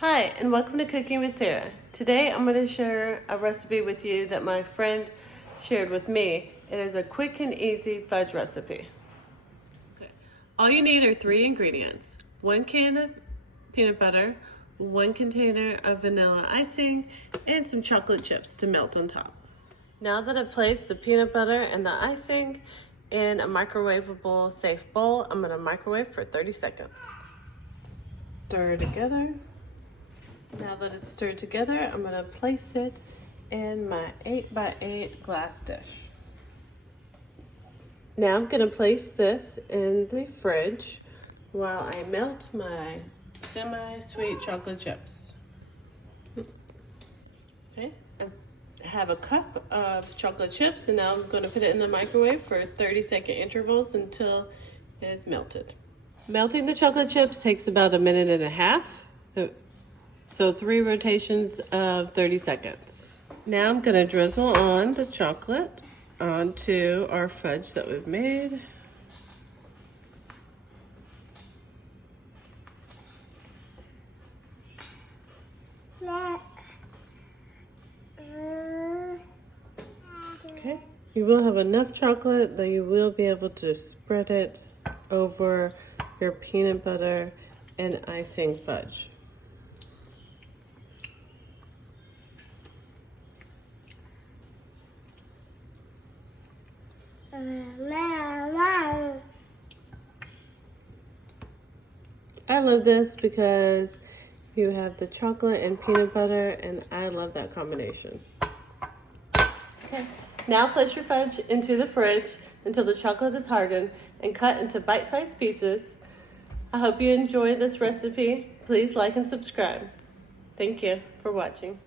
Hi, and welcome to Cooking with Sarah. Today I'm going to share a recipe with you that my friend shared with me. It is a quick and easy fudge recipe. Okay. All you need are 3 ingredients. 1 can of peanut butter, 1 container of vanilla icing, and some chocolate chips to melt on top. Now that I've placed the peanut butter and the icing in a microwavable safe bowl, I'm going to microwave for 30 seconds. Stir together. Now that it's stirred together, I'm going to place it in my 8x8 glass dish. Now I'm going to place this in the fridge while I melt my semi-sweet chocolate chips. Okay, I have a cup of chocolate chips, and now I'm going to put it in the microwave for 30-second intervals until it is melted. Melting the chocolate chips takes about 1.5 minutes. So 3 rotations of 30 seconds. Now I'm gonna drizzle on the chocolate onto our fudge that we've made. Okay, you will have enough chocolate that you will be able to spread it over your peanut butter and icing fudge. I love this because you have the chocolate and peanut butter, and I love that combination. Okay. Now place your fudge into the fridge until the chocolate is hardened and cut into bite-sized pieces. I hope you enjoyed this recipe. Please like and subscribe. Thank you for watching.